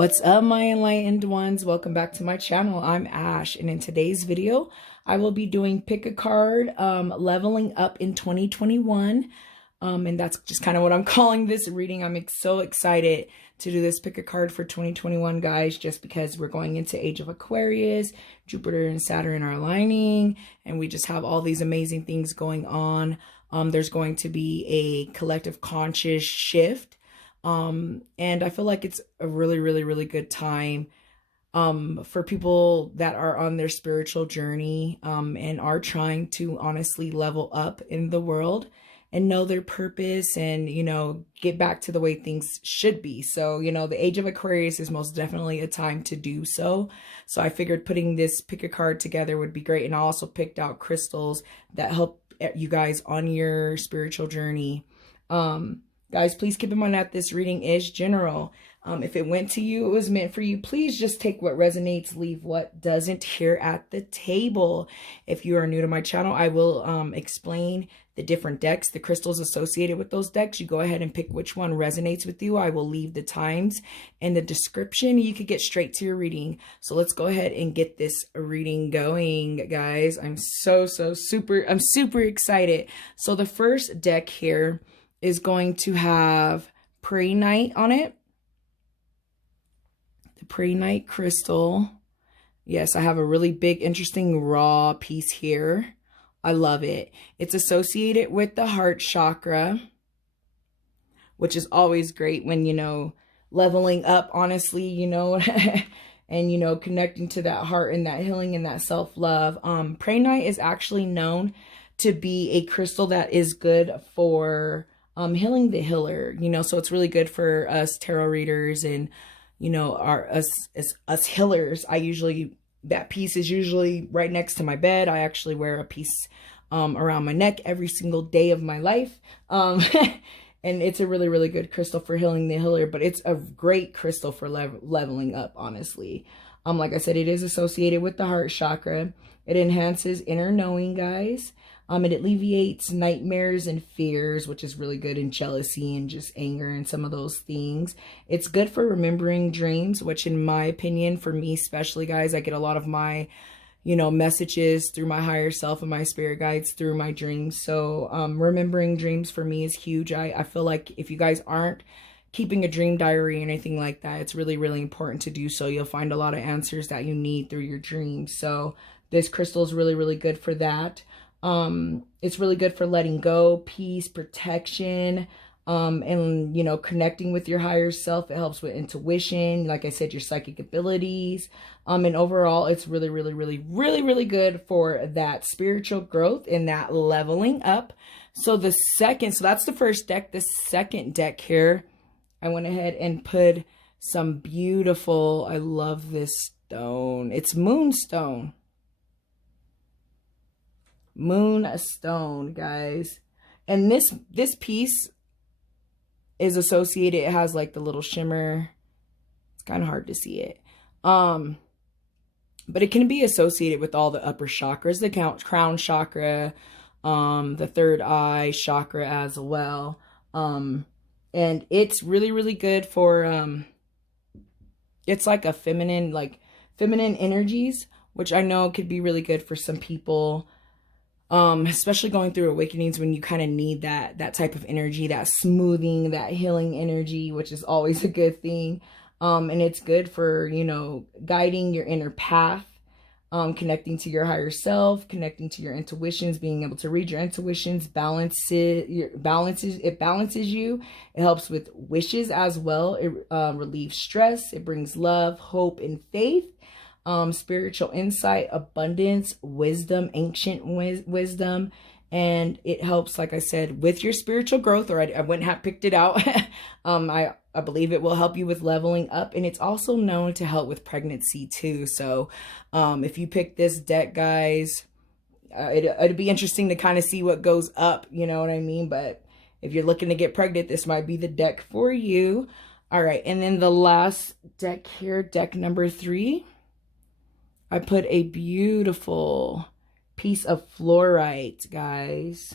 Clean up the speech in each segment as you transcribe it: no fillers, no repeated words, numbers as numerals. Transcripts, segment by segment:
What's up, my enlightened ones? Welcome back to my channel. I'm Ash, and in today's video I will be doing pick a card, leveling up in 2021, and that's just kind of what I'm calling this reading. I'm so excited to do this pick a card for 2021, guys, just because we're going into Age of Aquarius. Jupiter and Saturn are aligning, and we just have all these amazing things going on. There's going to be a collective conscious shift. And I feel like it's a really good time for people that are on their spiritual journey and are trying to honestly level up in the world and know their purpose and, you know, get back to the way things should be. So, you know, the Age of Aquarius is most definitely a time to do so. So I figured putting this pick a card together would be great. And I also picked out crystals that help you guys on your spiritual journey. Guys, please keep in mind that this reading is general. If it went to you, it was meant for you. Please just take what resonates, leave what doesn't here at the table. If you are new to my channel, I will explain the different decks, the crystals associated with those decks. You go ahead and pick which one resonates with you. I will leave the times in the description. You could get straight to your reading. So let's go ahead and get this reading going, guys. I'm super excited. So the first deck here is going to have Prehnite on it. The Prehnite crystal. Yes, I have a really big, interesting raw piece here. I love it. It's associated with the heart chakra, which is always great when, you know, leveling up, honestly, you know, and, you know, connecting to that heart and that healing and that self-love. Prehnite is actually known to be a crystal that is good for healing the healer, you know, so it's really good for us tarot readers and, you know, us healers. That piece is usually right next to my bed. I actually wear a piece around my neck every single day of my life. And it's a really good crystal for healing the healer, but it's a great crystal for leveling up, honestly. Like I said, it is associated with the heart chakra. It enhances inner knowing, guys. It alleviates nightmares and fears, which is really good, in jealousy and just anger and some of those things. It's good for remembering dreams, which in my opinion, for me especially, guys, I get a lot of my, you know, messages through my higher self and my spirit guides through my dreams. So remembering dreams for me is huge. I feel like if you guys aren't keeping a dream diary or anything like that, it's really important to do so. You'll find a lot of answers that you need through your dreams. So this crystal is really good for that. It's really good for letting go, peace, protection, and, you know, connecting with your higher self. It helps with intuition, like I said, your psychic abilities. And overall, it's really good for that spiritual growth and that leveling up. So that's the first deck. The second deck here, I went ahead and put some beautiful, I love this stone. It's Moonstone. Moonstone, guys. And this piece is associated, it has like the little shimmer. It's kind of hard to see it. But it can be associated with all the upper chakras, the crown chakra, the third eye chakra as well. And it's really good for it's like a feminine energies, which I know could be really good for some people. Especially going through awakenings when you kind of need that type of energy, that smoothing, that healing energy, which is always a good thing. And it's good for, you know, guiding your inner path, connecting to your higher self, connecting to your intuitions, being able to read your intuitions, it balances you. It helps with wishes as well. It relieves stress. It brings love, hope, and faith. Spiritual insight, abundance, wisdom, ancient wisdom, and it helps, like I said, with your spiritual growth, or I wouldn't have picked it out. I believe it will help you with leveling up, and it's also known to help with pregnancy too. So if you pick this deck, guys, it'd be interesting to kind of see what goes up, you know what I mean? But if you're looking to get pregnant, this might be the deck for you. All right, and then the last deck here, deck number 3. I put a beautiful piece of fluorite, guys.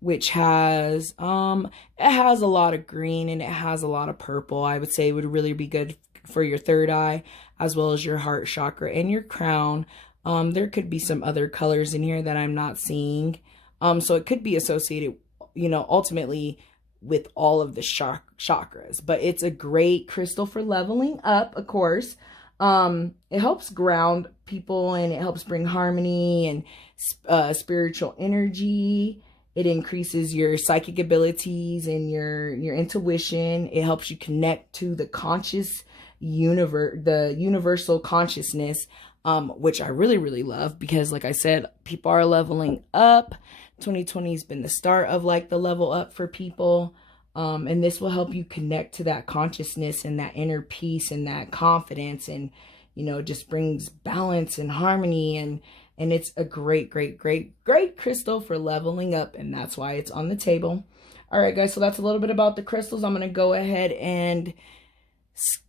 which has it has a lot of green and it has a lot of purple. I would say it would really be good for your third eye, as well as your heart chakra and your crown. There could be some other colors in here that I'm not seeing. So it could be associated, you know, ultimately with all of the chakras. But it's a great crystal for leveling up, of course. It helps ground people and it helps bring harmony and spiritual energy. It increases your psychic abilities and your intuition. It helps you connect to the conscious universe, the universal consciousness, which I really, really love because, like I said, people are leveling up. 2020 has been the start of like the level up for people. And this will help you connect to that consciousness and that inner peace and that confidence, and, you know, just brings balance and harmony, and it's a great, great, great, great crystal for leveling up, and that's why it's on the table. All right, guys, so that's a little bit about the crystals. I'm going to go ahead and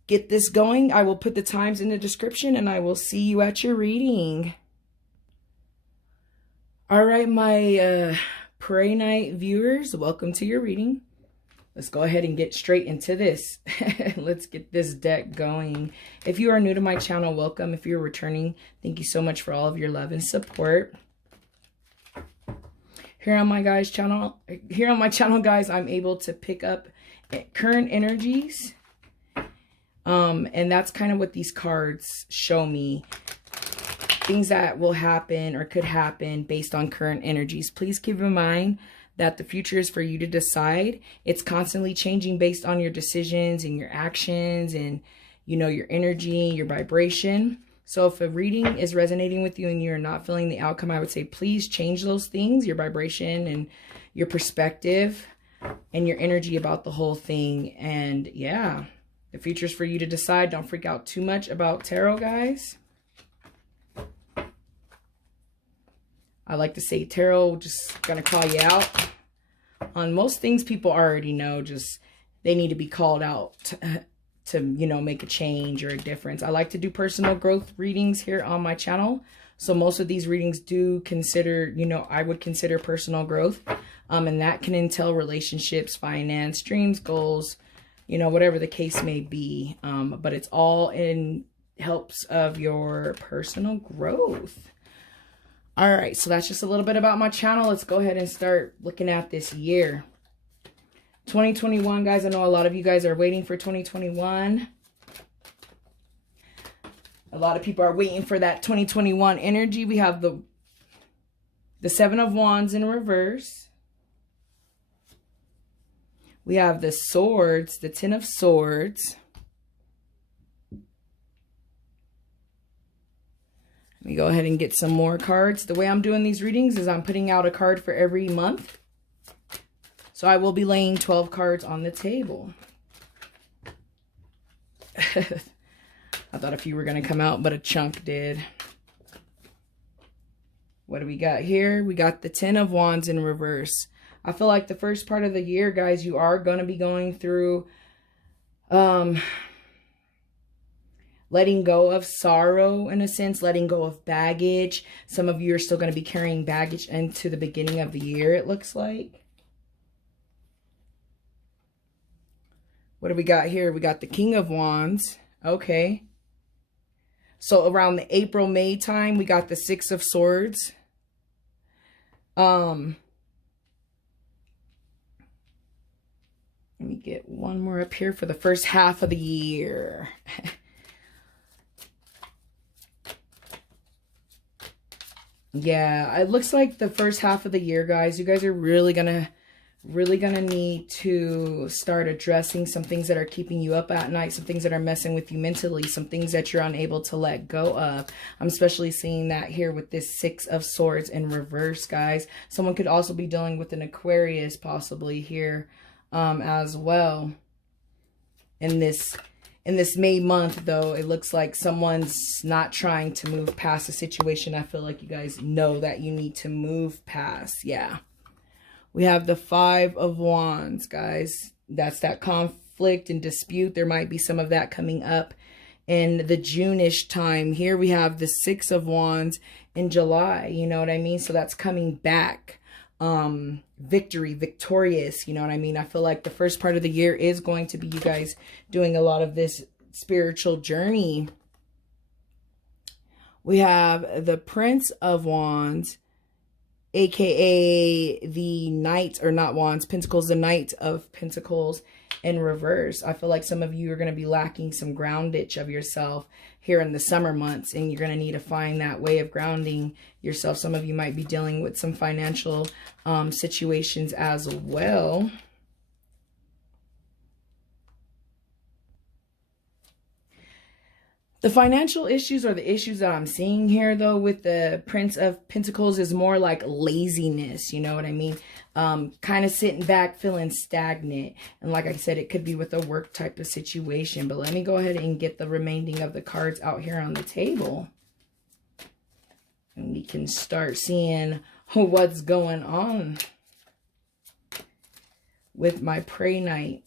get this going. I will put the times in the description, and I will see you at your reading. All right, my Prehnite viewers, welcome to your reading. Let's go ahead and get straight into this. Let's get this deck going. If you are new to my channel, welcome. If you're returning, thank you so much for all of your love and support. Here on my channel, guys, I'm able to pick up current energies. And that's kind of what these cards show me. Things that will happen or could happen based on current energies. Please keep in mind that the future is for you to decide. It's constantly changing based on your decisions and your actions and, you know, your energy, your vibration. So if a reading is resonating with you and you're not feeling the outcome, I would say please change those things, your vibration and your perspective and your energy about the whole thing. And yeah, the future is for you to decide. Don't freak out too much about tarot, guys. I like to say tarot just gonna call you out on most things people already know. Just they need to be called out to you know, make a change or a difference. I like to do personal growth readings here on my channel. So most of these readings do consider, you know, I would consider personal growth. And that can entail relationships, finance, dreams, goals, you know, whatever the case may be. But it's all in helps of your personal growth. All right, so that's just a little bit about my channel. Let's go ahead and start looking at this year. 2021, guys. I know a lot of you guys are waiting for 2021. A lot of people are waiting for that 2021 energy. We have the Seven of Wands in reverse. We have the Swords, the Ten of Swords. Let me go ahead and get some more cards. The way I'm doing these readings is I'm putting out a card for every month. So I will be laying 12 cards on the table. I thought a few were going to come out, but a chunk did. What do we got here? We got the Ten of Wands in reverse. I feel like the first part of the year, guys, you are going to be going through letting go of sorrow, in a sense, letting go of baggage. Some of you are still going to be carrying baggage into the beginning of the year, it looks like. What do we got here? We got the King of Wands. Okay. So around the April, May time, we got the Six of Swords. Let me get one more up here for the first half of the year. Yeah, it looks like the first half of the year, guys, you guys are really gonna need to start addressing some things that are keeping you up at night, some things that are messing with you mentally, some things that you're unable to let go of. I'm especially seeing that here with this Six of Swords in reverse, guys. Someone could also be dealing with an Aquarius possibly here as well. In this May month, though, it looks like someone's not trying to move past the situation. I feel like you guys know that you need to move past. Yeah. We have the Five of Wands, guys. That's that conflict and dispute. There might be some of that coming up in the June-ish time. Here we have the Six of Wands in July. You know what I mean? So that's coming back. victory, victorious, you know what I mean? I feel like the first part of the year is going to be you guys doing a lot of this spiritual journey. We have the Prince of Wands, aka the Knight, or not Wands, Pentacles, the Knight of Pentacles in reverse. I feel like some of you are going to be lacking some groundage of yourself here in the summer months, and you're going to need to find that way of grounding yourself. Some of you might be dealing with some financial situations as well. The financial issues, or the issues that I'm seeing here, though, with the Prince of Pentacles is more like laziness. You know what I mean? Kind of sitting back, feeling stagnant. And like I said, it could be with a work type of situation. But let me go ahead and get the remaining of the cards out here on the table. And we can start seeing what's going on with my Prehnite.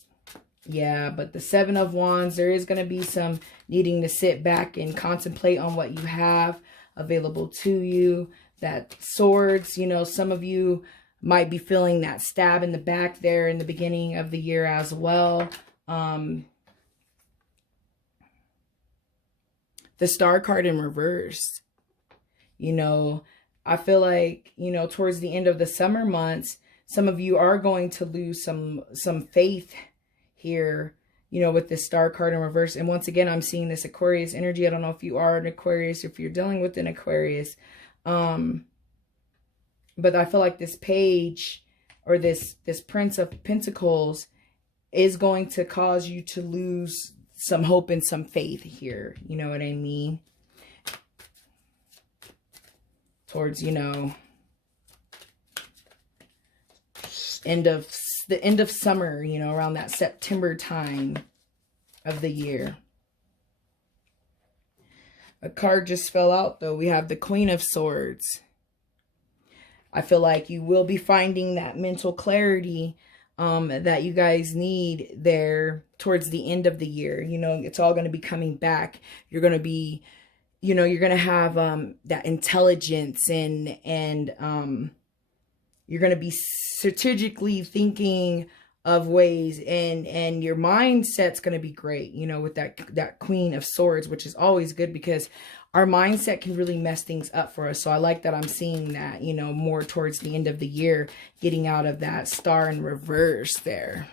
Yeah, but the Seven of Wands, there is going to be some needing to sit back and contemplate on what you have available to you. That Swords, you know, some of you might be feeling that stab in the back there in the beginning of the year as well. The Star card in reverse. You know, I feel like, you know, towards the end of the summer months, some of you are going to lose some faith here, you know, with this Star card in reverse. And once again, I'm seeing this Aquarius energy. I don't know if you are an Aquarius, if you're dealing with an Aquarius. But I feel like this page, or this Prince of Pentacles, is going to cause you to lose some hope and some faith here. You know what I mean? Towards, you know, the end of summer, you know, around that September time of the year. A card just fell out, though. We have the Queen of Swords. I feel like you will be finding that mental clarity that you guys need there towards the end of the year. You know, it's all going to be coming back. You're going to be, you know, you're going to have that intelligence and you're going to be strategically thinking of ways, and your mindset's going to be great, you know, with that Queen of Swords, which is always good because our mindset can really mess things up for us. So I like that I'm seeing that, you know, more towards the end of the year, getting out of that Star in reverse there.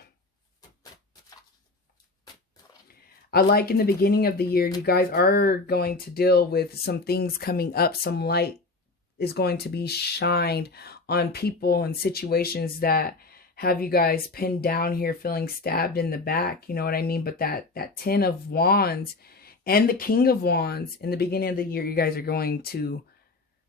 I like in the beginning of the year, you guys are going to deal with some things coming up. Some light is going to be shined on people and situations that have you guys pinned down here, feeling stabbed in the back. You know what I mean? But that Ten of Wands and the King of Wands in the beginning of the year, you guys are going to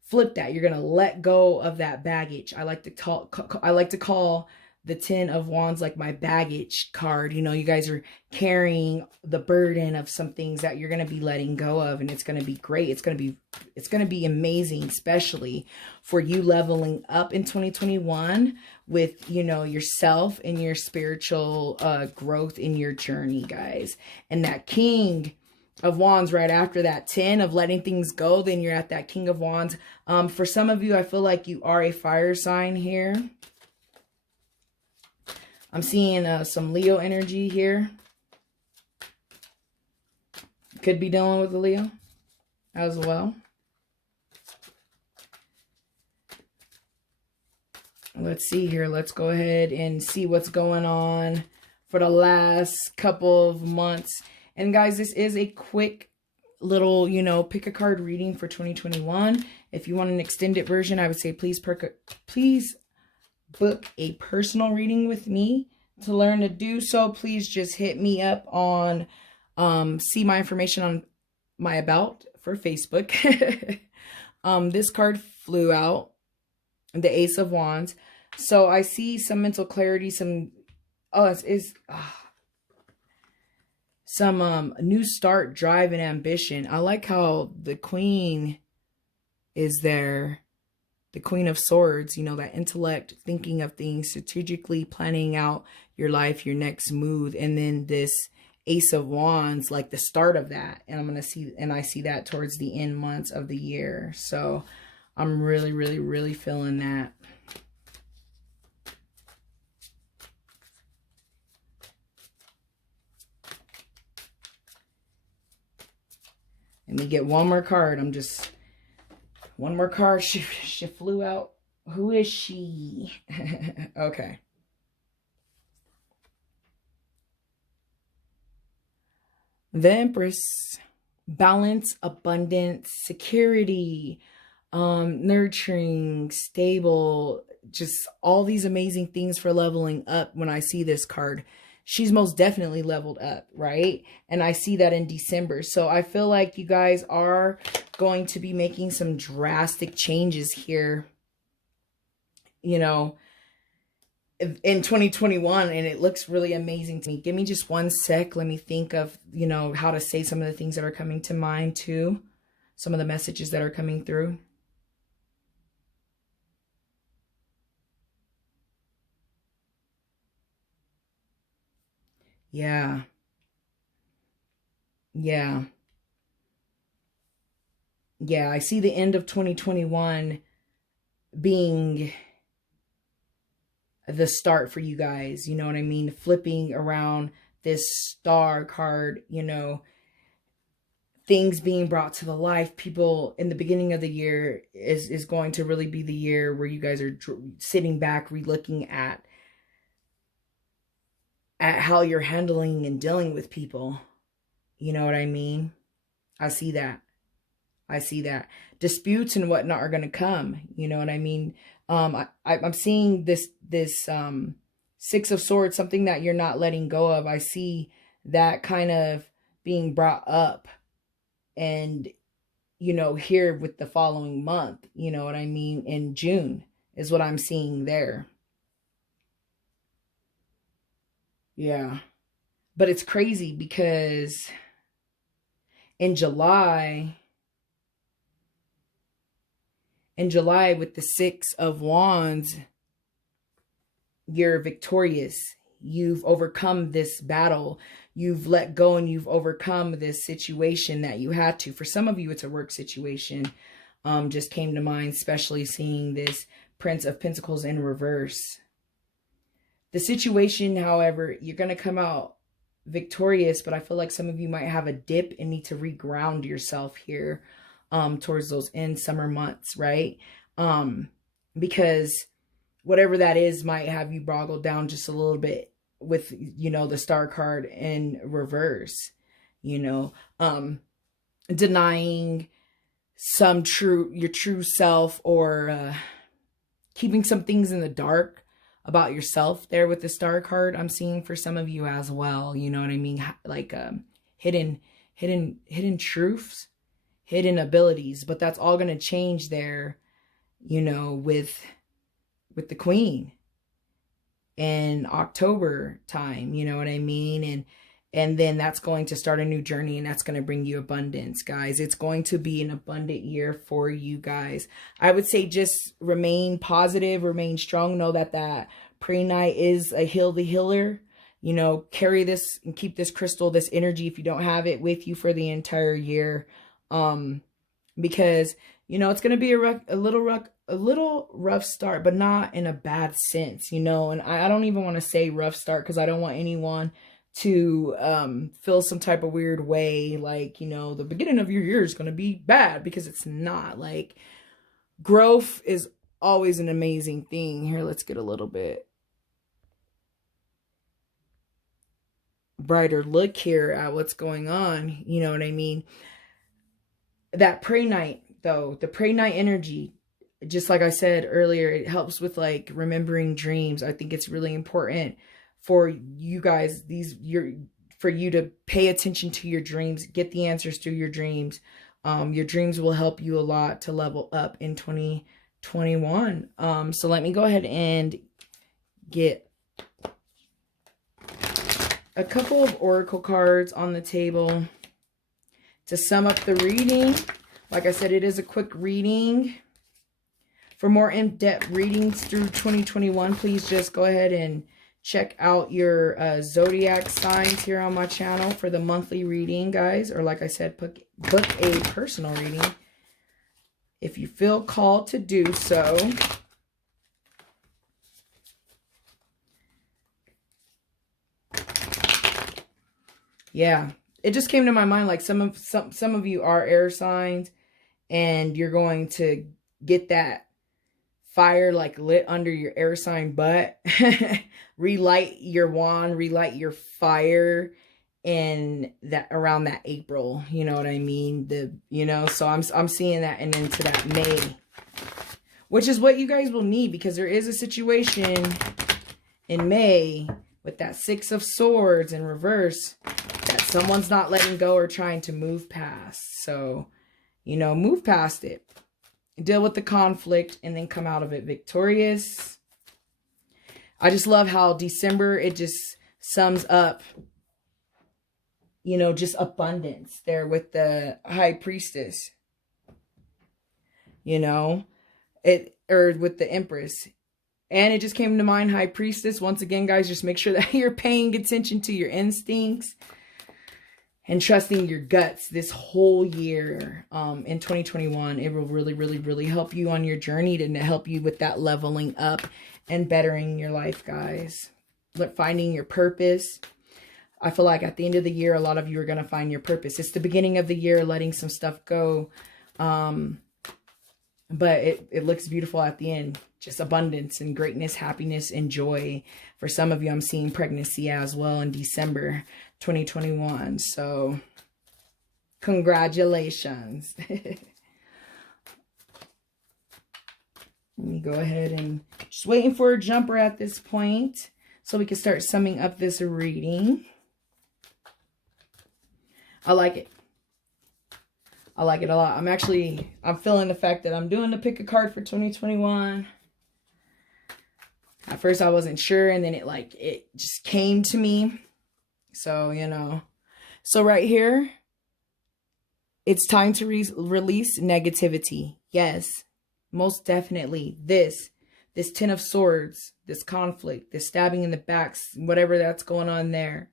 flip that. You're going to let go of that baggage. I like to call the Ten of Wands like my baggage card. You know, you guys are carrying the burden of some things that you're going to be letting go of, and it's going to be great. It's going to be amazing, especially for you leveling up in 2021 with, you know, yourself and your spiritual growth in your journey, guys. And that King of Wands right after that 10 of letting things go, then you're at that King of Wands. For some of you, I feel like you are a fire sign here. I'm seeing some Leo energy here. Could be dealing with a Leo as well. Let's see here. Let's go ahead and see what's going on for the last couple of months. And guys, this is a quick little, you know, pick a card reading for 2021. If you want an extended version, I would say please book a personal reading with me. To learn to do so, please just hit me up on see my information on my about for Facebook. This card flew out, the Ace of Wands. So I see some mental clarity, some new start, drive, and ambition. I like how the Queen is there. The Queen of Swords, you know, that intellect, thinking of things, strategically planning out your life, your next move. And then this Ace of Wands, like the start of that. And I see that towards the end months of the year. So I'm really, really, really feeling that. Let me get one more card. One more card. She flew out. Who is she? Okay. The Empress. Balance, abundance, security, nurturing, stable, just all these amazing things for leveling up. When I see this card, she's most definitely leveled up, right? And I see that in December. So I feel like you guys are going to be making some drastic changes here, you know, in 2021, and it looks really amazing to me. Give me just one sec. Let me think of, you know, how to say some of the things that are coming to mind too. Some of the messages that are coming through. Yeah. Yeah. Yeah, I see the end of 2021 being the start for you guys. You know what I mean? Flipping around this star card, you know, things being brought to the life. People in the beginning of the year is going to really be the year where you guys are sitting back, re-looking at how you're handling and dealing with people. You know what I mean? I see that. I see that. Disputes and whatnot are going to come. You know what I mean? I'm seeing this Six of Swords, something that you're not letting go of. I see that kind of being brought up, and, you know, here with the following month, you know what I mean? In June is what I'm seeing there. Yeah. But it's crazy because in July with the Six of Wands, you're victorious. You've overcome this battle. You've let go and you've overcome this situation that you had to. For some of you, it's a work situation. Just came to mind, especially seeing this Prince of Pentacles in reverse. The situation, however, you're going to come out victorious, but I feel like some of you might have a dip and need to reground yourself here towards those end summer months, right? Because whatever that is might have you boggled down just a little bit with, you know, the star card in reverse, you know, denying your true self, or keeping some things in the dark about yourself there with the star card. I'm seeing for some of you as well, you know what I mean? Like hidden truths, hidden abilities, but that's all going to change there, you know, with the Queen in October time, you know what I mean? And then that's going to start a new journey, and that's going to bring you abundance, guys. It's going to be an abundant year for you guys. I would say just remain positive, remain strong. Know that Prehnite is a heal the healer. You know, carry this and keep this crystal, this energy, if you don't have it with you for the entire year. Because, you know, it's going to be a little rough start, but not in a bad sense, you know. And I don't even want to say rough start, because I don't want anyone to feel some type of weird way, like, you know, the beginning of your year is going to be bad, because it's not. Like, growth is always an amazing thing. Here, let's get a little bit brighter look here at what's going on, you know what I mean? That Prehnite, though, the Prehnite energy, just like I said earlier, it helps with like remembering dreams. I think it's really important for you guys, for you to pay attention to your dreams, get the answers through your dreams. Your dreams will help you a lot to level up in 2021. So let me go ahead and get a couple of oracle cards on the table to sum up the reading. Like I said, it is a quick reading. For more in-depth readings through 2021, please just go ahead and check out your zodiac signs here on my channel for the monthly reading, guys. Or like I said, book a personal reading if you feel called to do so. Yeah, it just came to my mind, like some of you are air signs, and you're going to get that fire like lit under your air sign butt. Relight your wand, relight your fire in that around that April, you know what I mean? So I'm seeing that, and into that May, which is what you guys will need, because there is a situation in May with that Six of Swords in reverse that someone's not letting go or trying to move past. So, move past it. Deal with the conflict and then come out of it victorious. I just love how December, it just sums up, just abundance there with the High Priestess. Or with the Empress. And it just came to mind, High Priestess. Once again, guys, just make sure that you're paying attention to your instincts and trusting your guts this whole year. In 2021, it will really, really, really help you on your journey to help you with that leveling up and bettering your life, guys. Finding your purpose. I feel like at the end of the year, a lot of you are going to find your purpose. It's the beginning of the year, letting some stuff go. But it looks beautiful at the end. Just abundance and greatness, happiness, and joy. For some of you, I'm seeing pregnancy as well in December 2021. So, congratulations. Let me go ahead and just waiting for a jumper at this point so we can start summing up this reading. I like it. I like it a lot. I'm feeling the fact that I'm doing the pick a card for 2021. At first I wasn't sure, and then it just came to me. So, So right here, it's time to release negativity. Yes, most definitely. This Ten of Swords, this conflict, this stabbing in the backs, whatever that's going on there.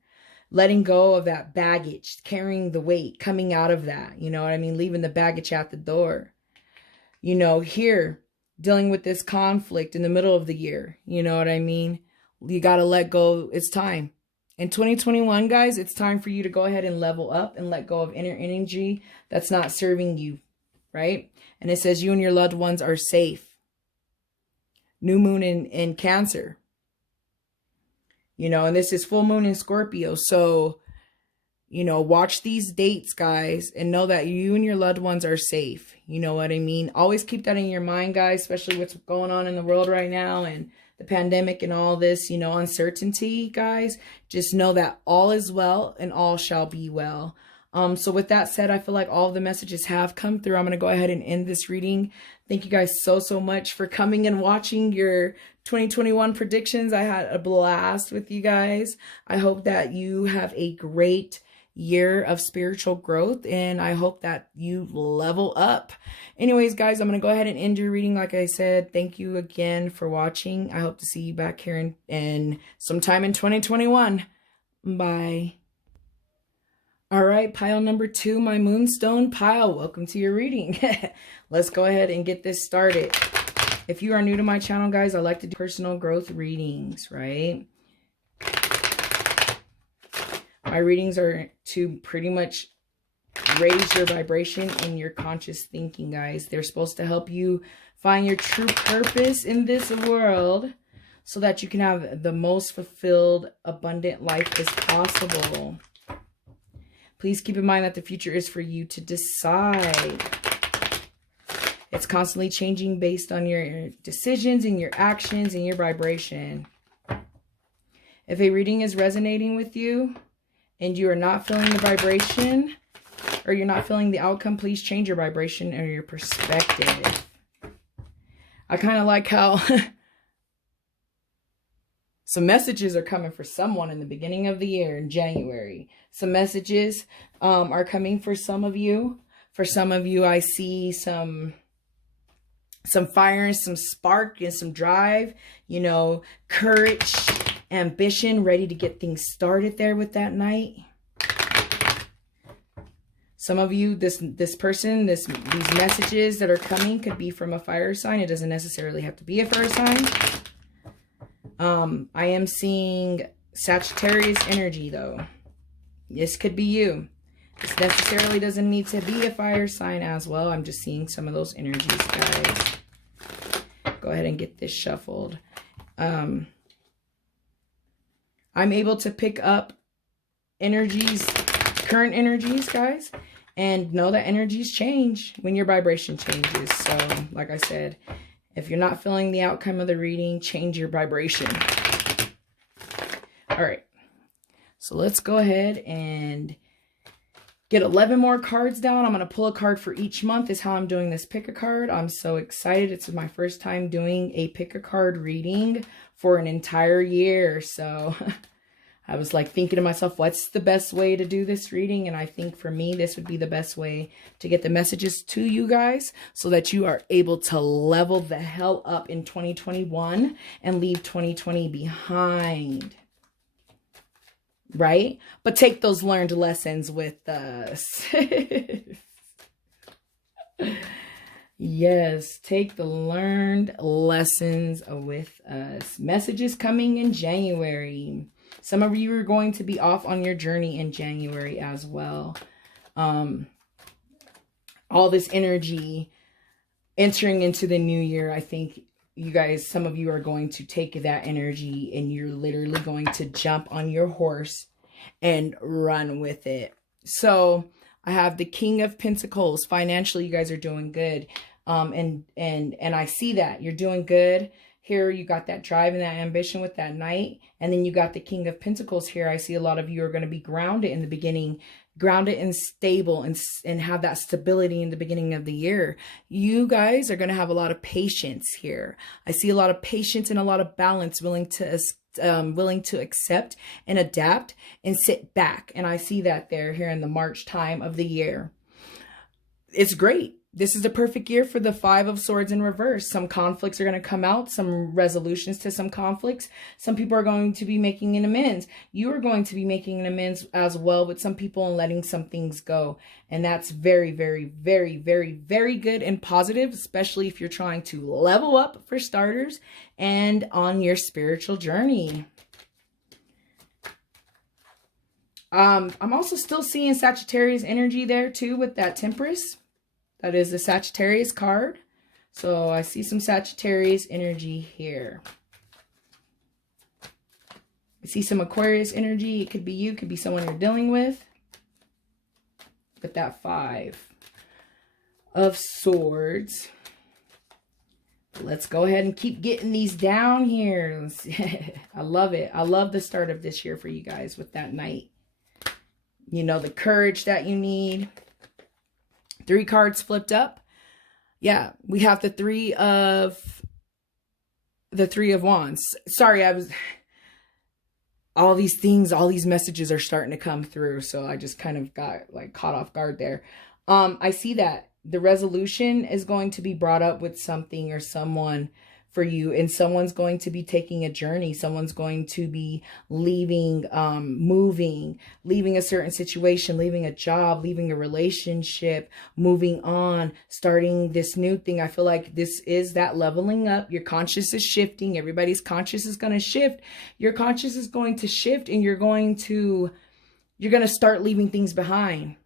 Letting go of that baggage, carrying the weight, coming out of that, you know what I mean? Leaving the baggage at the door. Here, dealing with this conflict in the middle of the year, you know what I mean? You got to let go. It's time. In 2021, guys, it's time for you to go ahead and level up and let go of inner energy that's not serving you, right? And it says you and your loved ones are safe. New moon in Cancer. And this is full moon in Scorpio. So, watch these dates, guys, and know that you and your loved ones are safe. You know what I mean? Always keep that in your mind, guys, especially what's going on in the world right now and the pandemic and all this, uncertainty, guys. Just know that all is well and all shall be well. So with that said, I feel like all of the messages have come through. I'm going to go ahead and end this reading. Thank you guys so much for coming and watching your 2021 predictions. I had a blast with you guys. I hope that you have a great year of spiritual growth, and I hope that you level up. Anyways, guys, I'm going to go ahead and end your reading. Like I said, thank you again for watching. I hope to see you back here in sometime in 2021. Bye. All right, pile number 2, my Moonstone pile. Welcome to your reading. Let's go ahead and get this started. If you are new to my channel, guys, I like to do personal growth readings, right? My readings are to pretty much raise your vibration and your conscious thinking, guys. They're supposed to help you find your true purpose in this world so that you can have the most fulfilled, abundant life as possible. Please keep in mind that the future is for you to decide. It's constantly changing based on your decisions and your actions and your vibration. If a reading is resonating with you and you are not feeling the vibration or you're not feeling the outcome, please change your vibration or your perspective. I kind of like how some messages are coming for someone in the beginning of the year in January. Some messages are coming for some of you. For some of you, I see some fire and some spark and some drive, courage, ambition, ready to get things started there with that Knight. Some of you, these messages that are coming could be from a fire sign. It doesn't necessarily have to be a fire sign. I am seeing Sagittarius energy, though. This could be you. This necessarily doesn't need to be a fire sign as well. I'm just seeing some of those energies, guys. Go ahead and get this shuffled. I'm able to pick up energies, current energies, guys, and know that energies change when your vibration changes. So, like I said, if you're not feeling the outcome of the reading, change your vibration. All right. So let's go ahead and get 11 more cards down. I'm going to pull a card for each month is how I'm doing this pick a card. I'm so excited. It's my first time doing a pick a card reading for an entire year. So I was like thinking to myself, what's the best way to do this reading? And I think for me, this would be the best way to get the messages to you guys so that you are able to level the hell up in 2021 and leave 2020 behind. Right? But take those learned lessons with us. Yes, take the learned lessons with us. Messages coming in January. Some of you are going to be off on your journey in January as well. All this energy entering into the new year, I think you guys, some of you are going to take that energy and you're literally going to jump on your horse and run with it. So I have the King of Pentacles. Financially, you guys are doing good. And I see that you're doing good. Here you got that drive and that ambition with that Knight. And then you got the King of Pentacles here. I see a lot of you are going to be grounded in the beginning, grounded and stable, and have that stability in the beginning of the year. You guys are going to have a lot of patience here. I see a lot of patience and a lot of balance, willing to accept and adapt and sit back. And I see that here in the March time of the year. It's great. This is the perfect year for the Five of Swords in reverse. Some conflicts are going to come out, some resolutions to some conflicts. Some people are going to be making an amends. You are going to be making an amends as well with some people and letting some things go. And that's very, very, very, very, very good and positive, especially if you're trying to level up for starters and on your spiritual journey. I'm also still seeing Sagittarius energy there too with that Temperance. That is the Sagittarius card. So I see some Sagittarius energy here. I see some Aquarius energy. It could be you, it could be someone you're dealing with. With that Five of Swords. Let's go ahead and keep getting these down here. I love it. I love the start of this year for you guys with that Knight. You know, the courage that you need. 3 cards flipped up. Yeah, we have the Three of Wands. Sorry, all these things, all these messages are starting to come through. So I just kind of got like caught off guard there. I see that the resolution is going to be brought up with something or someone for you, and someone's going to be taking a journey. Someone's going to be leaving, moving, leaving a certain situation, leaving a job, leaving a relationship, moving on, starting this new thing. I feel like this is that leveling up. Your conscious is shifting. Everybody's conscious is going to shift. Your conscious is going to shift, and you're going to start leaving things behind.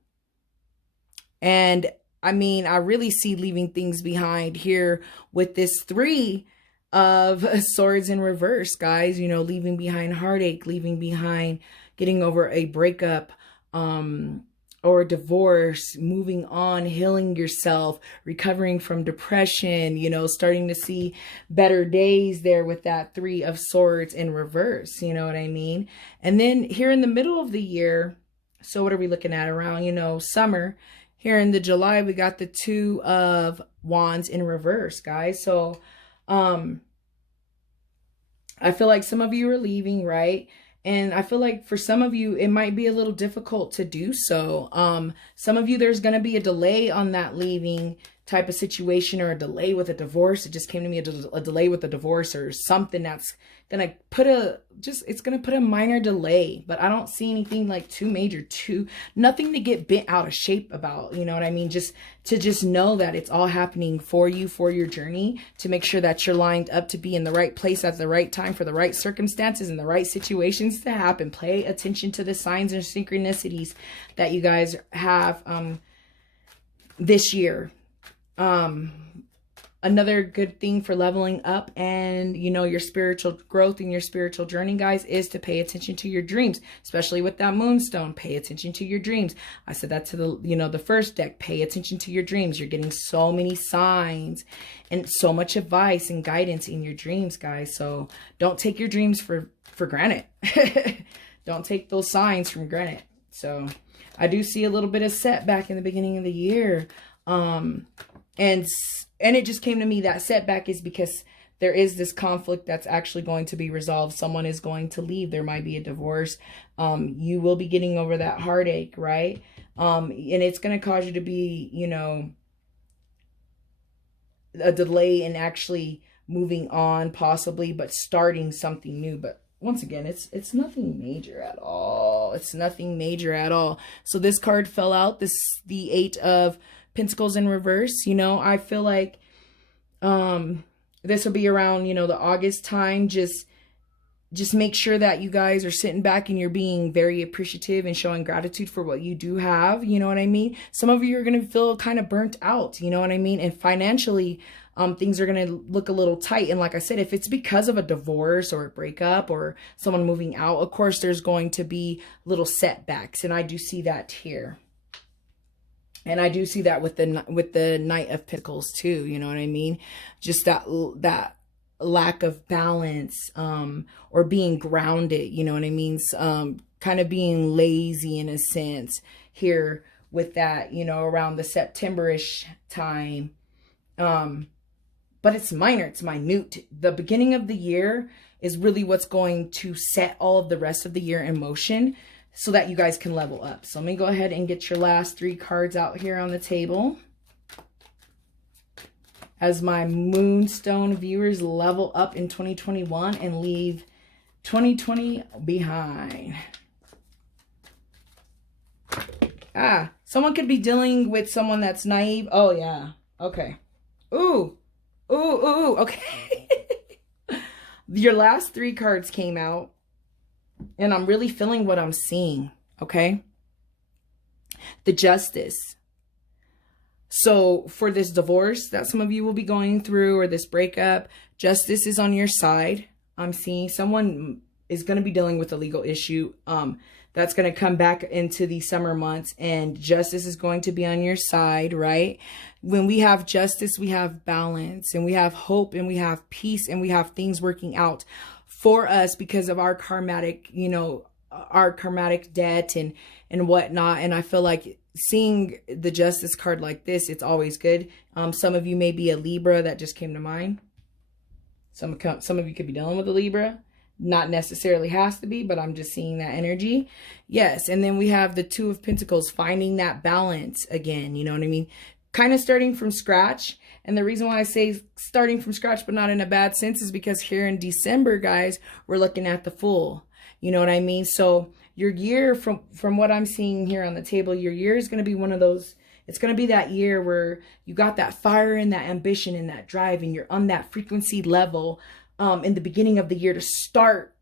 And I mean, I really see leaving things behind here with this Three of Swords in reverse, guys. You know, leaving behind heartache, leaving behind getting over a breakup or a divorce, moving on, healing yourself, recovering from depression, you know, starting to see better days there with that Three of Swords in reverse. You know what I mean? And then here in the middle of the year, so what are we looking at around, you know, summer? Here in the July, we got the Two of Wands in reverse, guys. So, I feel like some of you are leaving, right? And I feel like for some of you, it might be a little difficult to do so. Some of you, there's going to be a delay on that leaving type of situation, or a delay with a divorce. It just came to me, a delay with a divorce, or something that's gonna put it's gonna put a minor delay. But I don't see anything like too major, nothing to get bent out of shape about, you know what I mean? Just to know that it's all happening for you, for your journey, to make sure that you're lined up to be in the right place at the right time, for the right circumstances and the right situations to happen. Pay attention to the signs and synchronicities that you guys have this year. Another good thing for leveling up and, you know, your spiritual growth and your spiritual journey, guys, is to pay attention to your dreams, especially with that Moonstone. Pay attention to your dreams. I said that to the, you know, the first deck. Pay attention to your dreams. You're getting so many signs and so much advice and guidance in your dreams, guys. So don't take your dreams for granted. Don't take those signs for granted. So I do see a little bit of setback in the beginning of the year. And it just came to me that setback is because there is this conflict that's actually going to be resolved. Someone is going to leave. There might be a divorce. You will be getting over that heartache, right? And it's going to cause you to be, you know, a delay in actually moving on, possibly, but starting something new. But once again, it's nothing major at all. It's nothing major at all. So this card fell out. The 8 of Pentacles in reverse. You know, I feel like this will be around, you know, the August time. Just make sure that you guys are sitting back and you're being very appreciative and showing gratitude for what you do have. You know what I mean? Some of you are going to feel kind of burnt out. You know what I mean? And financially, things are going to look a little tight. And like I said, if it's because of a divorce or a breakup or someone moving out, of course, there's going to be little setbacks. And I do see that here. And I do see that with the Knight of Pentacles too. You know what I mean? Just that lack of balance, or being grounded. You know what I mean? Kind of being lazy in a sense here with that, you know, around the September-ish time. But it's minor. It's minute. The beginning of the year is really what's going to set all of the rest of the year in motion, so that you guys can level up. So let me go ahead and get your last 3 cards out here on the table as my Moonstone viewers level up in 2021 and leave 2020 behind. Someone could be dealing with someone that's naive. Oh, yeah. Okay. Ooh. Okay. Your last 3 cards came out. And I'm really feeling what I'm seeing, okay? The Justice. So for this divorce that some of you will be going through, or this breakup, justice is on your side. I'm seeing someone is going to be dealing with a legal issue that's going to come back into the summer months, and justice is going to be on your side, right? When we have justice, we have balance, and we have hope, and we have peace, and we have things working out for us because of our karmatic, you know, our karmatic debt and whatnot. And I feel like seeing the Justice card like this, it's always good. Some of you may be a Libra. That just came to mind. Some of you could be dealing with a Libra. Not necessarily has to be, but I'm just seeing that energy. Yes. And then we have the 2 of Pentacles, finding that balance again. You know what I mean? Kind of starting from scratch. And the reason why I say starting from scratch, but not in a bad sense, is because here in December, guys, we're looking at the Fool. You know what I mean? So your year, from what I'm seeing here on the table, your year is going to be one of those. It's going to be that year where you got that fire and that ambition and that drive, and you're on that frequency level in the beginning of the year to start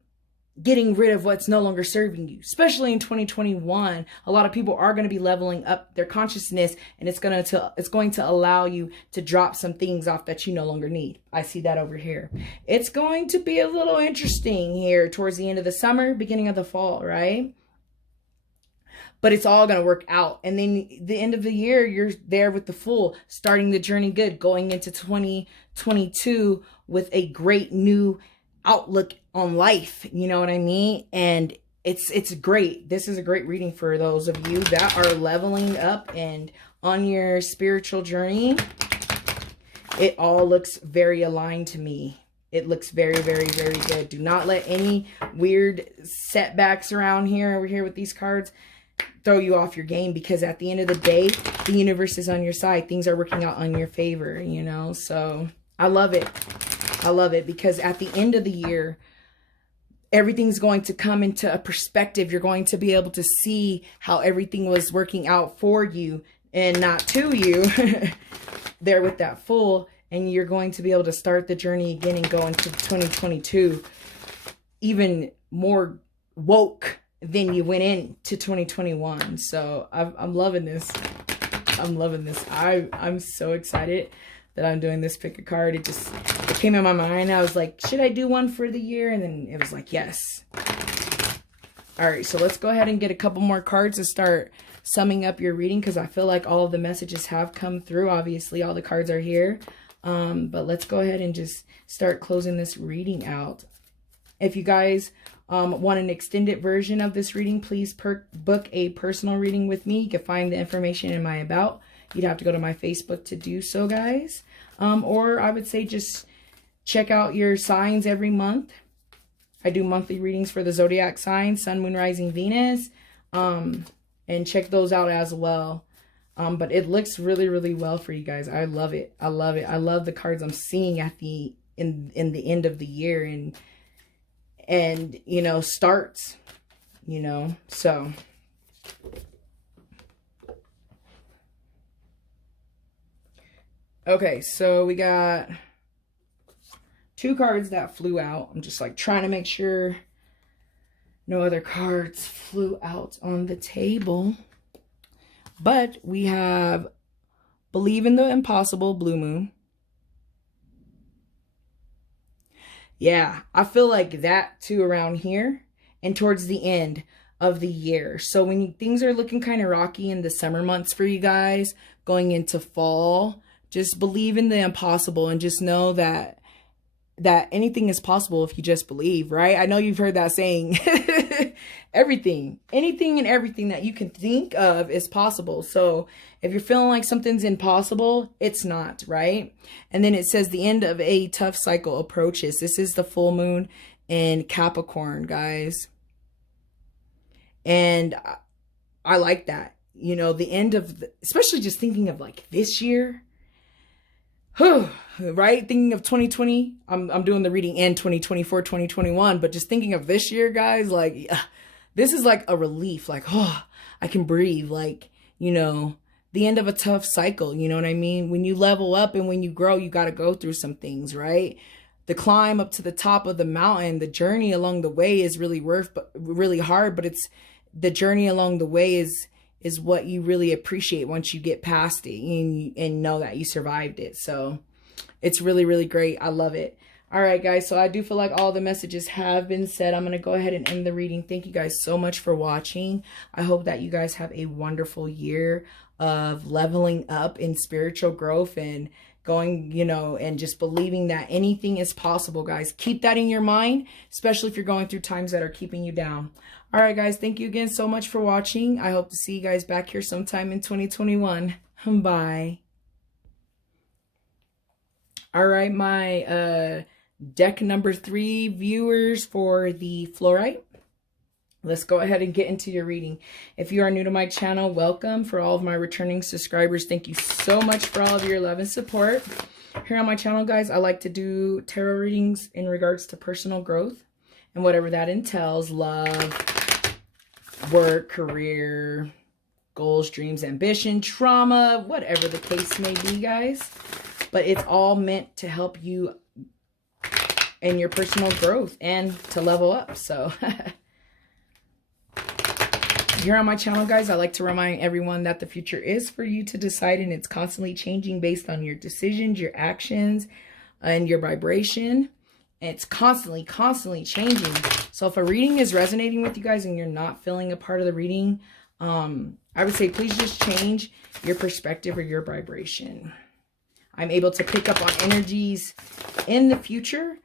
getting rid of what's no longer serving you. Especially in 2021, a lot of people are going to be leveling up their consciousness, and it's going to allow you to drop some things off that you no longer need. I see that over here. It's going to be a little interesting here towards the end of the summer, beginning of the fall, right? But it's all going to work out. And then the end of the year, you're there with the Fool, starting the journey good, going into 2022 with a great new outlook on life. You know what I mean? And it's great. This is a great reading for those of you that are leveling up and on your spiritual journey. It all looks very aligned to me. It looks very, very, very good. Do not let any weird setbacks around here, over here with these cards, throw you off your game, because at the end of the day, the universe is on your side. Things are working out on your favor, you know? So I love it. I love it, because at the end of the year, everything's going to come into a perspective. You're going to be able to see how everything was working out for you and not to you there with that Fool. And you're going to be able to start the journey again and go into 2022 even more woke than you went into 2021. So I'm loving this. I'm loving this. I'm so excited that I'm doing this pick a card. It came in my mind. I was like, should I do one for the year? And then it was like, yes. All right, so let's go ahead and get a couple more cards to start summing up your reading, because I feel like all of the messages have come through. Obviously, all the cards are here. But let's go ahead and just start closing this reading out. If you guys want an extended version of this reading, please book a personal reading with me. You can find the information in my about. You'd have to go to my Facebook to do so, guys. Or I would say just check out your signs every month. I do monthly readings for the zodiac signs, Sun, Moon, Rising, Venus. And check those out as well. But it looks really, really well for you guys. I love it. I love it. I love the cards I'm seeing at the in the end of the year and you know, starts, you know. So okay, so we got 2 cards that flew out. I'm just like trying to make sure no other cards flew out on the table. But we have Believe in the Impossible, Blue Moon. Yeah, I feel like that too around here and towards the end of the year. So when things are looking kind of rocky in the summer months for you guys, going into fall, just believe in the impossible and just know that anything is possible if you just believe, right? I know you've heard that saying. Anything and everything that you can think of is possible. So if you're feeling like something's impossible, it's not, right? And then it says the end of a tough cycle approaches. This is the full moon in Capricorn, guys. And I like that. You know, the end of, especially just thinking of like this year. Right? Thinking of 2020. I'm doing the reading in 2024, 2021. But just thinking of this year, guys, like, this is like a relief. Like, oh, I can breathe. Like, you know, the end of a tough cycle. You know what I mean? When you level up and when you grow, you got to go through some things, right? The climb up to the top of the mountain, the journey along the way is really hard, but it's the journey along the way is what you really appreciate once you get past it and know that you survived it. So it's really, really great. I love it. All right, guys. So I do feel like all the messages have been said. I'm going to go ahead and end the reading. Thank you guys so much for watching. I hope that you guys have a wonderful year of leveling up in spiritual growth and going, you know, and just believing that anything is possible, guys. Keep that in your mind, especially if you're going through times that are keeping you down. All right, guys. Thank you again so much for watching. I hope to see you guys back here sometime in 2021. Bye. All right, my deck number 3 viewers for the Fluorite. Let's go ahead and get into your reading. If you are new to my channel, welcome. For all of my returning subscribers, thank you so much for all of your love and support. Here on my channel, guys, I like to do tarot readings in regards to personal growth and whatever that entails. Love, work, career, goals, dreams, ambition, trauma, whatever the case may be, guys. But it's all meant to help you in your personal growth and to level up. So here on my channel, guys, I like to remind everyone that the future is for you to decide, and it's constantly changing based on your decisions, your actions, and your vibration. And it's constantly changing. So if a reading is resonating with you guys and you're not feeling a part of the reading, I would say please just change your perspective or your vibration. I'm able to pick up on energies in the future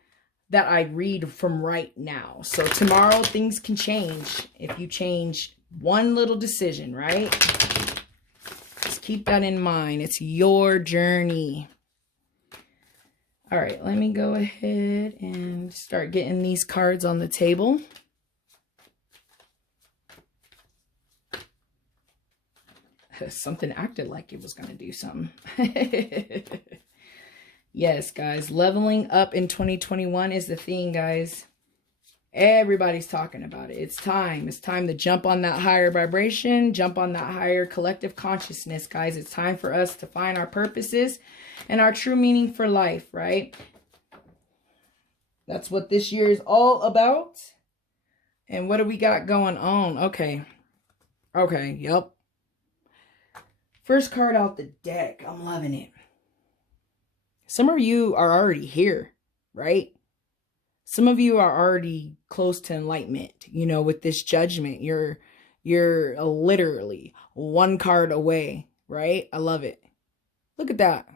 that I read from right now. So tomorrow things can change if you change one little decision, right? Just keep that in mind. It's your journey. All right, let me go ahead and start getting these cards on the table. Something acted like it was going to do something. Yes, guys. Leveling up in 2021 is the thing, guys. Everybody's talking about it. It's time. It's time to jump on that higher vibration, jump on that higher collective consciousness, guys. It's time for us to find our purposes and our true meaning for life, right? That's what this year is all about. And what do we got going on? Okay. Okay, yep. First card out the deck. I'm loving it. Some of you are already here, right? Some of you are already close to enlightenment, you know, with this judgment. You're literally one card away, right? I love it. Look at that.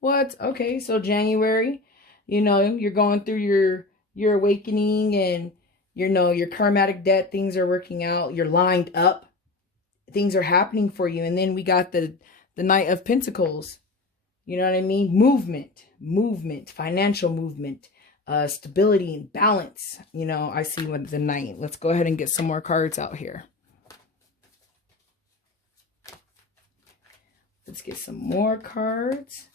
What? Okay, so January, you know, you're going through your awakening, and you know, your karmatic debt, things are working out. You're lined up. Things are happening for you. And then we got the Knight of Pentacles. You know what I mean? Movement, financial movement. Stability and balance. You know, I see with the Knight. Let's go ahead and get some more cards out here. Let's get some more cards.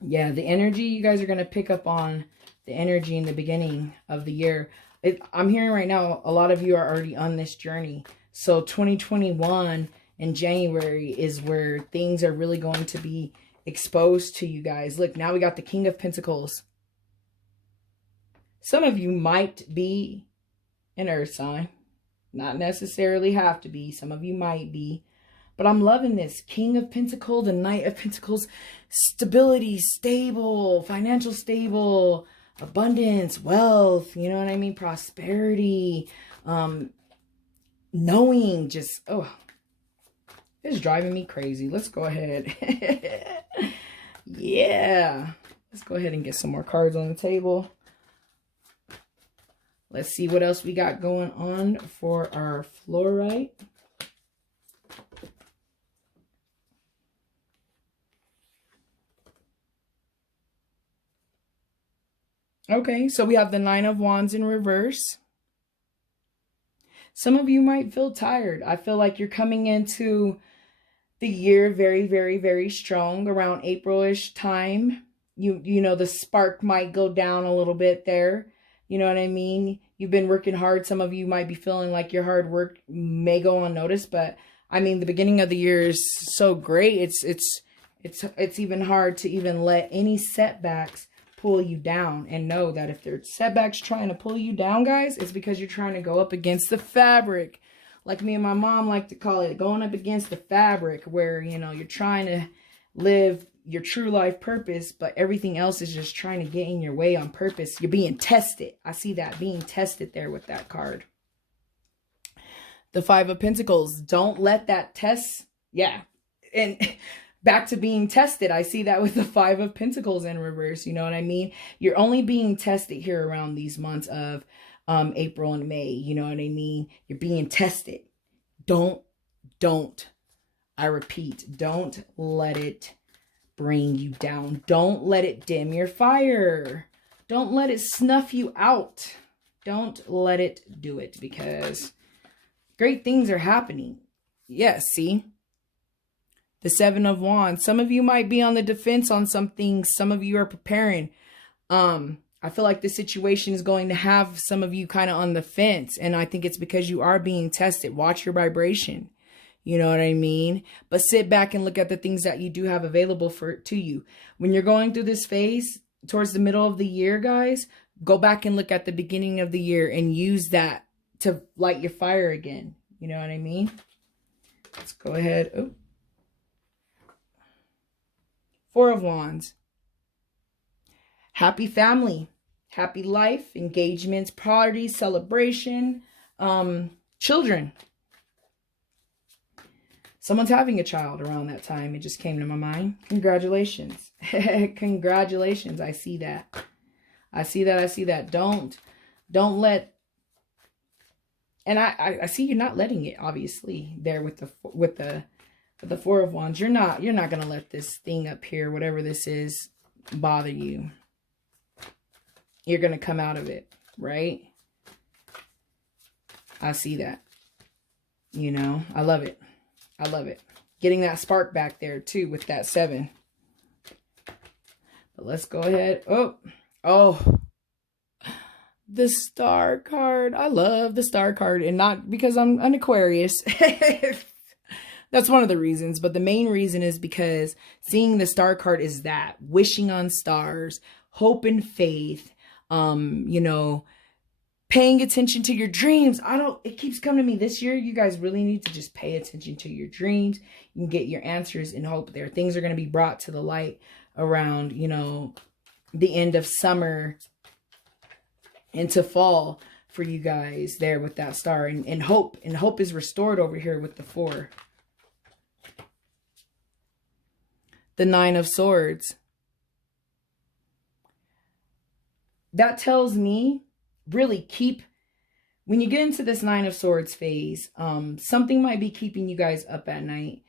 Yeah, the energy, you guys are going to pick up on the energy in the beginning of the year. I'm hearing right now, a lot of you are already on this journey. So 2021 in January is where things are really going to be exposed to you guys. Look, now we got the King of Pentacles. Some of you might be an earth sign. Not necessarily have to be. Some of you might be. But I'm loving this. King of Pentacles, the Knight of Pentacles. Stability, stable, financial stable, abundance, wealth, you know what I mean? Prosperity, knowing, just, oh, it's driving me crazy. Let's go ahead. Yeah. Let's go ahead and get some more cards on the table. Let's see what else we got going on for our fluorite. Okay, so we have the Nine of Wands in reverse. Some of you might feel tired. I feel like you're coming into the year very, very, very strong around April-ish time. You know, the spark might go down a little bit there. You know what I mean? You've been working hard. Some of you might be feeling like your hard work may go unnoticed, but I mean, the beginning of the year is so great. It's even hard to even let any setbacks pull you down, and know that if there's setbacks trying to pull you down, guys, it's because you're trying to go up against the fabric. Like me and my mom like to call it, going up against the fabric, where, you know, you're trying to live your true life purpose, but everything else is just trying to get in your way on purpose. You're being tested. I see that, being tested there with that card. The Five of Pentacles. Don't let that test. Yeah. And back to being tested. I see that with the Five of Pentacles in reverse. You know what I mean? You're only being tested here around these months of April and May. You know what I mean? You're being tested. Don't, I repeat, don't let it bring you down. Don't let it dim your fire. Don't let it snuff you out. Don't let it do it, because great things are happening. Yes, see? The Seven of Wands. Some of you might be on the defense on some things. Some of you are preparing. I feel like this situation is going to have some of you kind of on the fence. And I think it's because you are being tested. Watch your vibration. You know what I mean? But sit back and look at the things that you do have available to you. When you're going through this phase towards the middle of the year, guys, go back and look at the beginning of the year and use that to light your fire again. You know what I mean? Let's go ahead. Oh. Four of Wands. Happy family, happy life, engagements, parties, celebration, children. Someone's having a child around that time. It just came to my mind. Congratulations. Congratulations. I see that. I see that. I see that. Don't let. And I see you're not letting it, obviously, there with the Four of Wands. You're not going to let this thing up here, whatever this is, bother you. You're going to come out of it, right? I see that. You know, I love it. I love it. Getting that spark back there too with that 7. But let's go ahead. Oh, the star card. I love the star card, and not because I'm an Aquarius. That's one of the reasons, but the main reason is because seeing the star card is that wishing on stars, hope and faith, you know, paying attention to your dreams. It keeps coming to me this year. You guys really need to just pay attention to your dreams. You can get your answers and hope there. Things are going to be brought to the light around, you know, the end of summer into fall for you guys there with that star, and hope. And hope is restored over here with the 4. The 9 of Swords. That tells me, really when you get into this 9 of Swords phase, something might be keeping you guys up at night.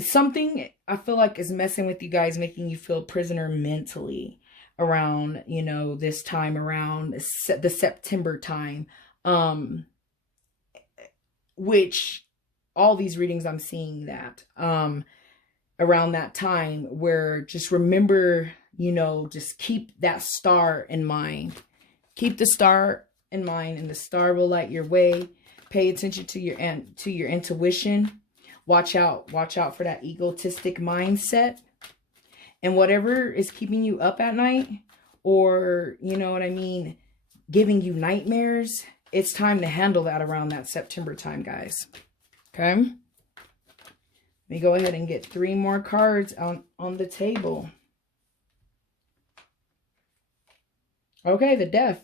Something I feel like is messing with you guys, making you feel prisoner mentally around, you know, this time around the September time, which all these readings I'm seeing that, around that time, where just remember, you know, just keep that star in mind. Keep the star in mind, and the star will light your way. Pay attention to your intuition. Watch out for that egotistic mindset. And whatever is keeping you up at night, or, you know what I mean, giving you nightmares, it's time to handle that around that September time, guys. Okay? Let me go ahead and get 3 more cards on the table. Okay, the Death.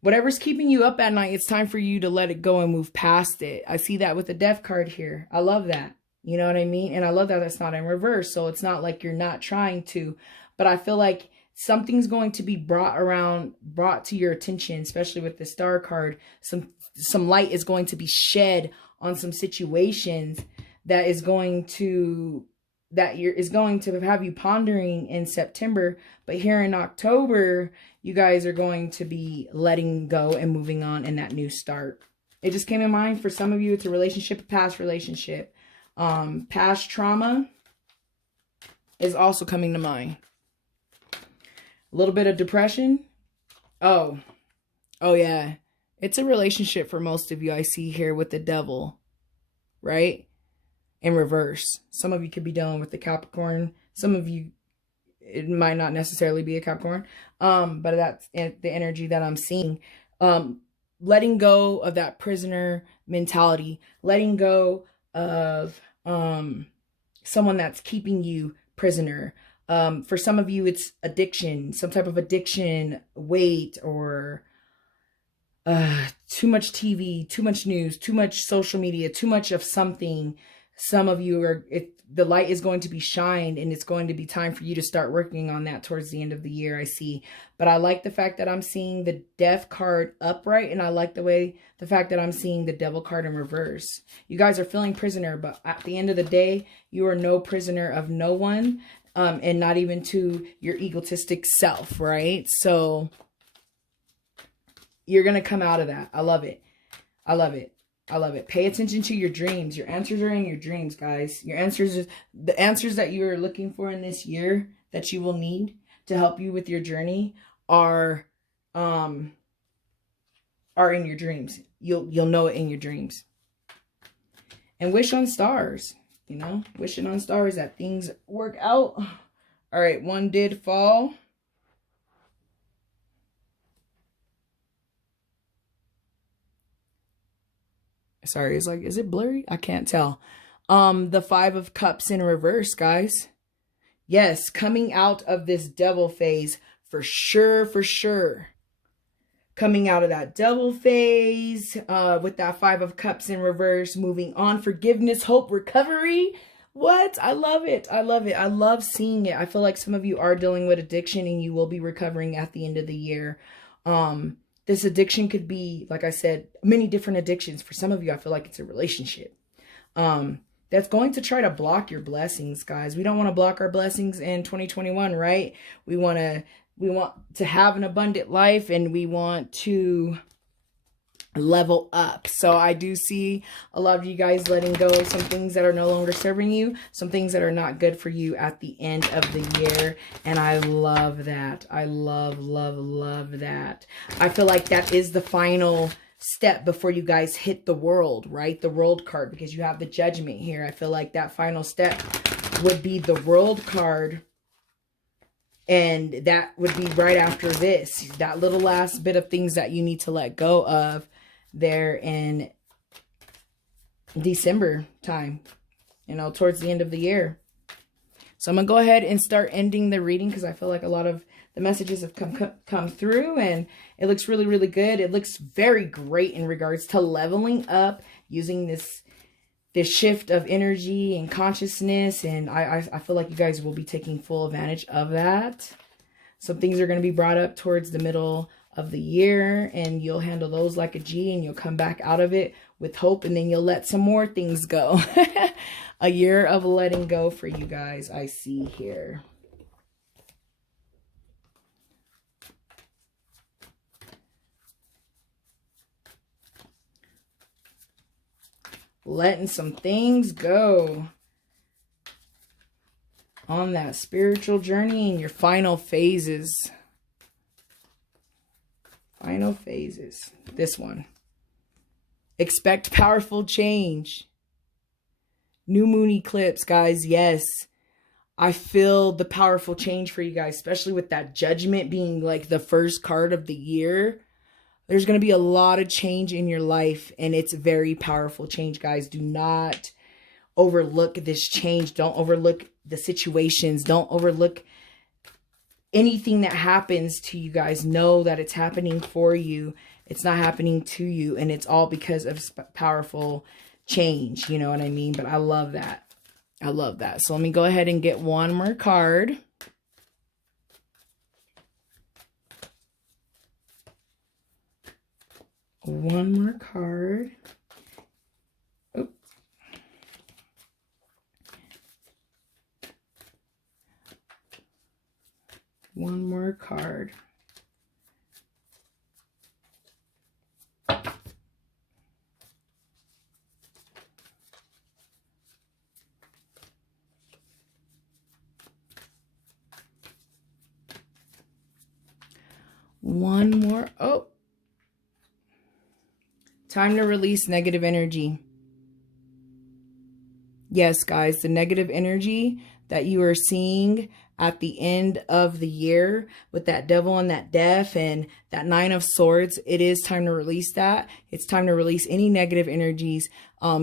Whatever's keeping you up at night, it's time for you to let it go and move past it. I see that with the Death card here. I love that. You know what I mean? And I love that that's not in reverse. So it's not like you're not trying to. But I feel like something's going to be brought to your attention, especially with the Star card. Some light is going to be shed on some situations that is going to have you pondering in September. But here in October, you guys are going to be letting go and moving on in that new start. It just came in mind for some of you. It's a relationship, a past relationship. Past trauma is also coming to mind. A little bit of depression. Oh yeah. It's a relationship for most of you. I see here with the Devil, right? In reverse. Some of you could be dealing with the Capricorn. Some of you, it might not necessarily be a Capricorn. But that's the energy that I'm seeing. Letting go of that prisoner mentality. Letting go of someone that's keeping you prisoner. For some of you, it's addiction. Some type of addiction, weight, or too much TV, too much news, too much social media, too much of something. Some of you the light is going to be shined, and it's going to be time for you to start working on that towards the end of the year, I see. But I like the fact that I'm seeing the Death card upright, and I like the fact that I'm seeing the Devil card in reverse. You guys are feeling prisoner, but at the end of the day, you are no prisoner of no one, and not even to your egotistic self, right? So you're going to come out of that. I love it. I love it. I love it. Pay attention to your dreams. Your answers are in your dreams, guys. Your answers, the answers that you are looking for in this year that you will need to help you with your journey are in your dreams. You'll know it in your dreams. And wish on stars, you know, wishing on stars that things work out. All right, 1 did fall. Sorry, it's like, is it blurry? I can't tell. The 5 of Cups in reverse, guys. Yes, coming out of this Devil phase for sure, for sure. Coming out of that Devil phase with that 5 of Cups in reverse, moving on, forgiveness, hope, recovery. What? I love it. I love it. I love seeing it. I feel like some of you are dealing with addiction, and you will be recovering at the end of the year. This addiction could be, like I said, many different addictions. For some of you, I feel like it's a relationship that's going to try to block your blessings, guys. We don't want to block our blessings in 2021, right? We want to have an abundant life, and we want to level up. So I do see a lot of you guys letting go of some things that are no longer serving you, some things that are not good for you at the end of the year. And I love that. I love that. I feel like that is the final step before you guys hit the world, right? The world card, because you have the judgment here. I feel like that final step would be the world card. And that would be right after this, that little last bit of things that you need to let go of there in December time, you know, towards the end of the year. So I'm going to go ahead and start ending the reading because I feel like a lot of the messages have come through and it looks really, really good. It looks very great in regards to leveling up using this shift of energy and consciousness. And I feel like you guys will be taking full advantage of that. Some things are going to be brought up towards the middle of the year and you'll handle those like a G and you'll come back out of it with hope and then you'll let some more things go. A year of letting go for you guys, I see here. Letting some things go on that spiritual journey in your final phases. Final phases. This one. Expect powerful change. New moon eclipse, guys. Yes. I feel the powerful change for you guys, especially with that judgment being like the first card of the year. There's going to be a lot of change in your life and it's very powerful change, guys. Do not overlook this change. Don't overlook the situations. Don't overlook anything that happens to you guys. Know that it's happening for you. It's not happening to you. And it's all because of powerful change. You know what I mean? But I love that. I love that. So let me go ahead and get one more card. One more card. Oh. One more card. One more. Oh. Time to release negative energy. Yes, guys, the negative energy that you are seeing at the end of the year with that devil and that death and that 9 of swords, it is time to release that. It's time to release any negative energies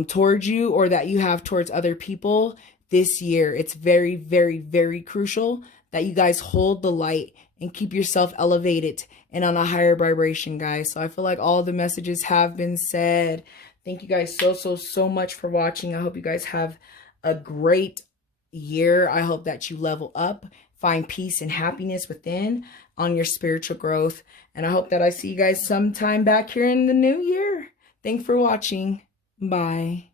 towards you or that you have towards other people this year. It's very, very, very crucial that you guys hold the light and keep yourself elevated and on a higher vibration, guys. So I feel like all the messages have been said. Thank you guys so much for watching. I hope you guys have a great year. I hope that you level up, find peace and happiness within on your spiritual growth. And I hope that I see you guys sometime back here in the new year. Thanks for watching. Bye.